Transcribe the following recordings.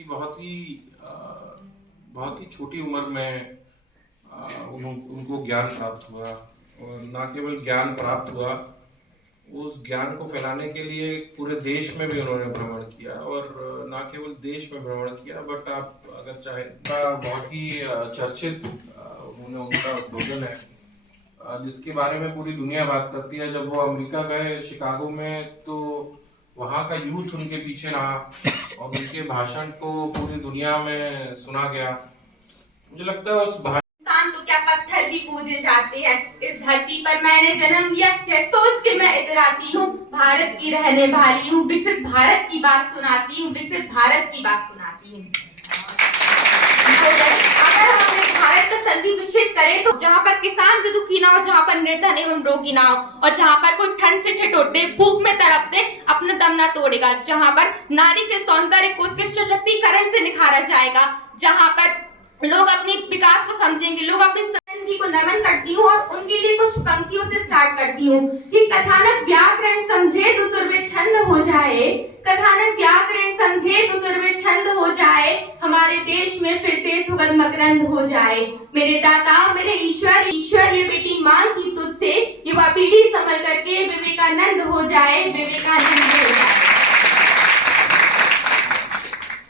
कि बहुत ही छोटी उम्र में उनको ज्ञान प्राप्त हुआ, और ना केवल ज्ञान प्राप्त हुआ, उस ज्ञान को फैलाने के लिए पूरे देश में भी उन्होंने भ्रमण किया, और ना केवल देश में भ्रमण किया, बट आप अगर चाहे बहुत ही चर्चित उन्होंने उनका उद्बोधन है जिसके बारे में पूरी दुनिया बात करती है। जब वो अमेरिका गए शिकागो में, तो वहाँ का यूथ उनके पीछे रहा और उनके भाषण को पूरी दुनिया में सुना गया। मुझे लगता है उस इंसान तो क्या पत्थर भी पूजे जाते हैं। इस धरती पर मैंने जन्म लिया, क्या सोच के मैं इतराती हूँ। भारत की रहने वाली हूँ, विकसित भारत की बात सुनाती हूँ, विकसित भारत की बात सुनाती हूँ। अगर हम अपने भारत का संधि विच्छेद करें तो जहाँ पर किसान भी दुखी ना हो, जहाँ पर निर्धन एवं रोगी ना हो, और जहाँ पर कोई ठंड से ठिठुरते, भूख में तड़पते अपना दम ना तोड़ेगा, जहाँ पर नारी के सौंदर्य को उसके सशक्तिकरण से निखारा जाएगा, जहाँ पर लोग अपने विकास को समझेंगे, लोग अपने सजन जी को नमन करती हूँ और उनके लिए कुछ पंक्तियों से स्टार्ट करती हूँ कि कथानक व्याकरण समझे तो सुर में छंद हो जाए, कथानक व्याकरण समझे तो सुर में छंद हो जाए, हमारे देश में फिर से सुगंध मकरंद हो जाए। मेरे दाता मेरे ईश्वर ईश्वर ये बेटी मांगती तुझसे, युवा पीढ़ी संभल करके विवेकानंद हो जाए, विवेकानंद हो जाए।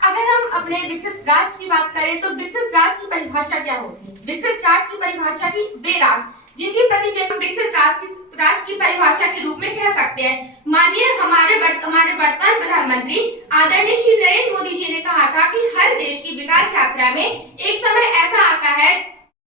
अगर हम अपने विकसित राष्ट्र की बात करें तो विकसित राष्ट्र की परिभाषा क्या होती है? विकसित राष्ट्र की परिभाषा की वे राष्ट्र जिनकी प्रतिनिधित्व विकसित राष्ट्र की परिभाषा के रूप में कह सकते हैं। माननीय हमारे वर्तमान प्रधानमंत्री आदरणीय श्री नरेंद्र मोदी जी ने कहा था कि हर देश की विकास यात्रा में एक समय ऐसा आता है